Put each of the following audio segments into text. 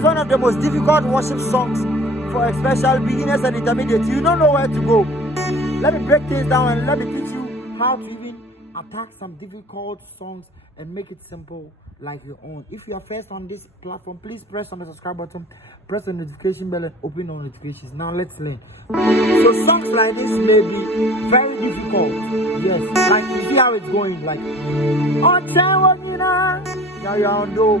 is one of the most difficult worship songs for especially beginners and intermediates. You don't know where to go. Let me break things down and let me teach you how to even attack some difficult songs and make it simple like your own. If you are first on this platform, please press on the subscribe button, press the notification bell and open all notifications. Now let's learn. So songs like this may be very difficult. Yes, like you see how it's going, like now you're on do.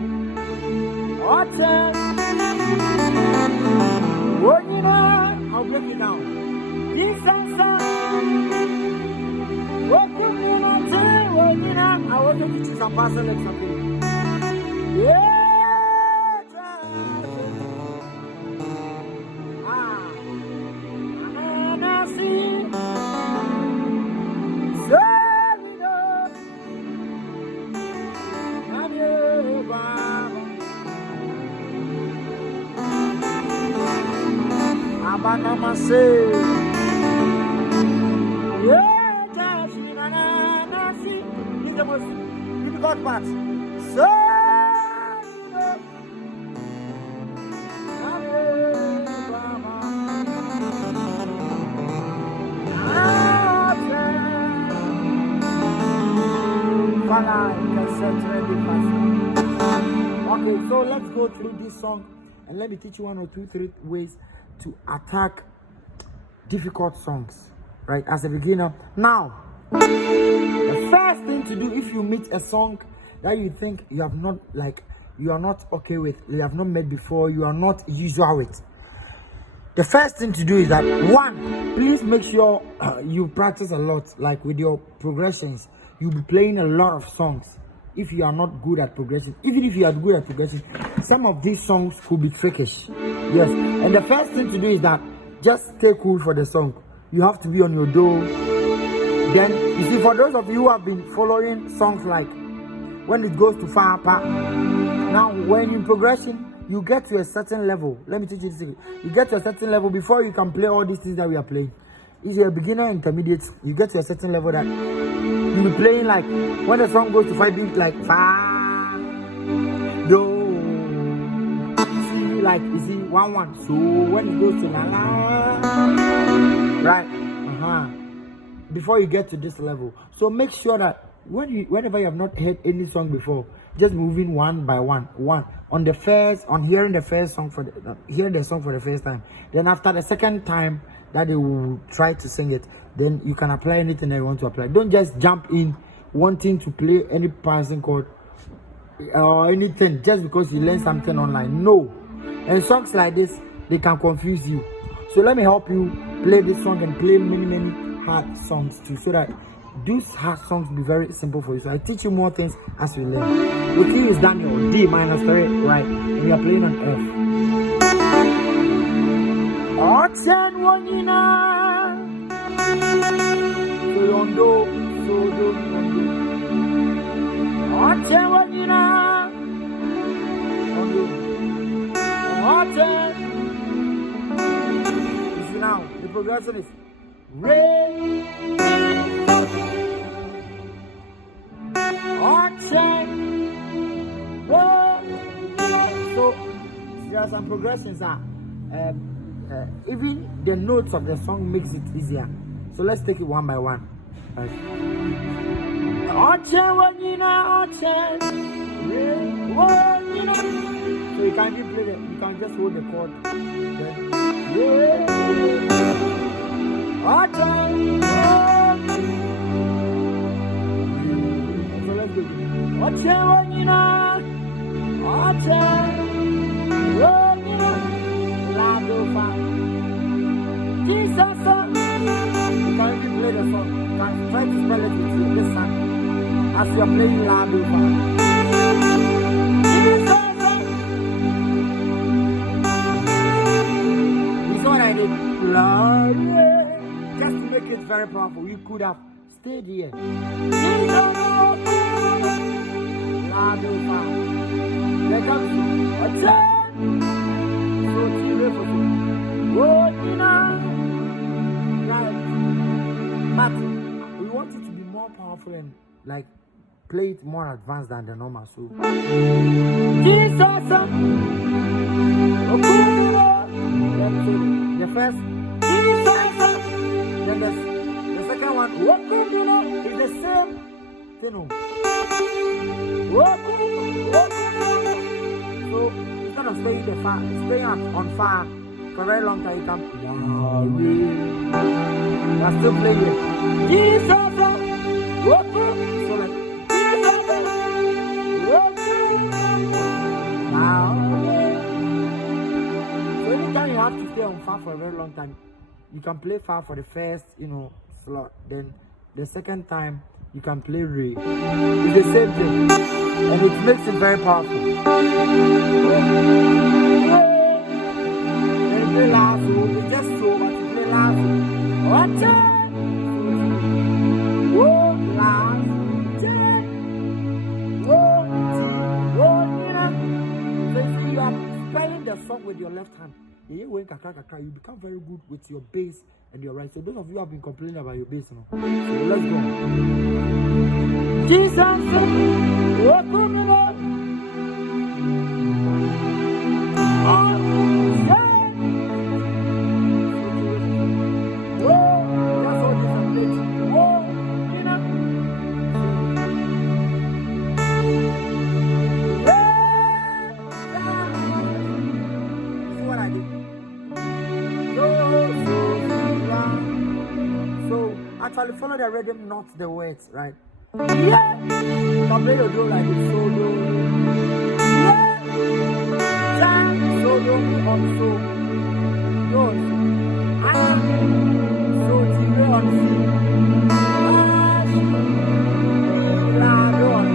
I'll break it down. This answer. I want to teach you some passing example. The most difficult part. So okay, so let's go through this song and let me teach you 1 or 2, 3 ways to attack difficult songs, right? As a beginner. Now, the first thing to do if you meet a song that you think you have not, like, you are not okay with, you have not met before, you are not usual with, the first thing to do is that, one, please make sure you practice a lot, like with your progressions. You'll be playing a lot of songs. If you are not good at progression, even if you are good at progression, some of these songs could be trickish. Yes, and the first thing to do is that just stay cool for the song. You have to be on your door. Then, you see, for those of you who have been following songs like when it goes to far apart, now when in progression, you get to a certain level. Let me teach you the secret. You get to a certain level before you can play all these things that we are playing. If you're a beginner, intermediate, you get to a certain level that you'll be playing like when the song goes to 5 beats, like fa, do, see, like you see 1 1. So when it goes to la la, right? Before you get to this level, so make sure that whenever you have not heard any song before, just moving one by one on the first, on hearing the first song hearing the song for the first time. Then after the second time that they will try to sing it, then you can apply anything that you want to apply. Don't just jump in wanting to play any passing chord or anything just because you learn something online. No. And songs like this, they can confuse you. So let me help you play this song and play many hard songs too, so that those hard songs be very simple for you. So I teach you more things as we learn. The key is Daniel, D minus 3, right? And we are playing on F. So on do, so do, on do. You see now, the progression is Re. So there are some progressions that even the notes of the song makes it easier. So let's take it one by one. Right. So you can't even play it, you can just hold the chord. So let's go. Jesus, you can even play the song. You can try to spell it with this song as you are playing loud over. Jesus, it's what I did. Lord, just to make it very powerful, you could have stayed here. Jesus, loud over. Let us attend. So right. But we want it to be more powerful and like play it more advanced than the normal. So Jesus, The first, then the second one, is the same thing. So instead of staying on fire for a very long time, you can you are still playing it. Jesus, so like so anytime you have to stay on fire for a very long time, you can play fire for the first, slot. Then the second time you can play re. It's the same thing, and it makes it very powerful. Then you play last, it's just so, but you play last. Watch it. The song with your left hand, you become very good with your bass and your right. So those of you have been complaining about your bass now. So let's go. Jesus, actually follow the rhythm, not the words, right? Yeah! You can play your do like this, so do. Yeah! Jam, so do, on so. Do. Ah! So, ti, re, on si. Ah! La, do, on.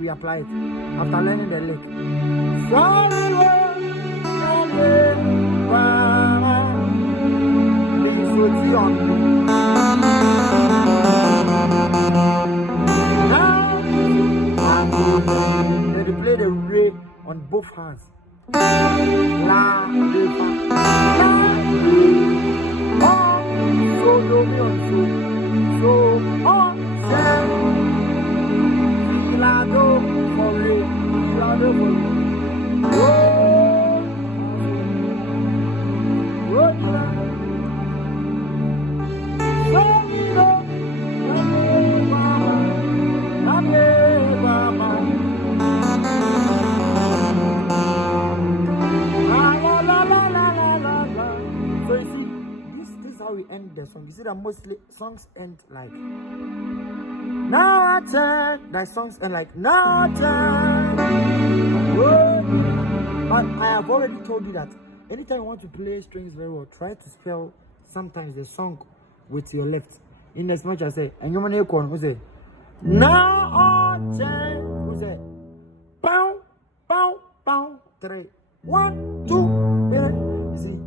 We apply it after learning the lick. Then you play the re on both hands. La, re, fa, la, re, so, do, mi, on, so, on, se, la. The song. You see that mostly songs end like now turn. That songs end like now turn. But I have already told you that anytime you want to play strings very well, try to spell sometimes the song with your left. In as much as I say, and you money who say now turn. Who say pow pow pow 3 1 2. You see.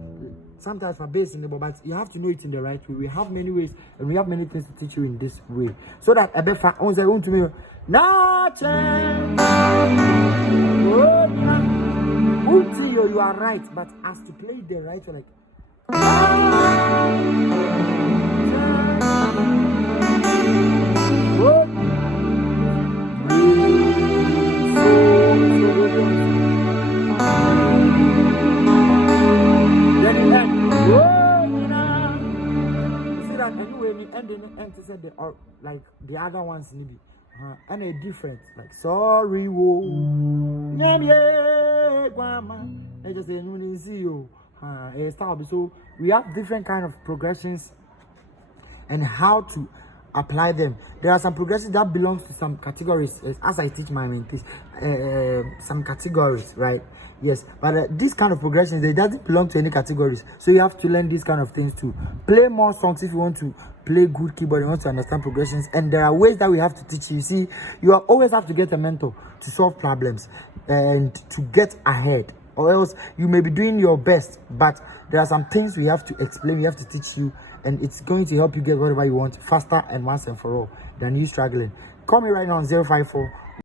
Sometimes for bass in the but you have to know it in the right way. We have many ways and we have many things to teach you in this way. So that a bit on the room to me. You are right, but as to play the right way, like and to say the or like the other ones maybe and a different like sorry wo I just say you see you so we have different kind of progressions and how to apply them. There are some progressions that belongs to some categories as I teach my mentees, some categories, right? Yes, but this kind of progressions, they doesn't belong to any categories. So you have to learn these kind of things to play more songs if you want to play good keyboard, you want to understand progressions. And there are ways that we have to teach you. See, you always have to get a mentor to solve problems and to get ahead. Or else you may be doing your best, but there are some things we have to explain, we have to teach you, and it's going to help you get whatever you want faster and once and for all than you struggling. Call me right now on 054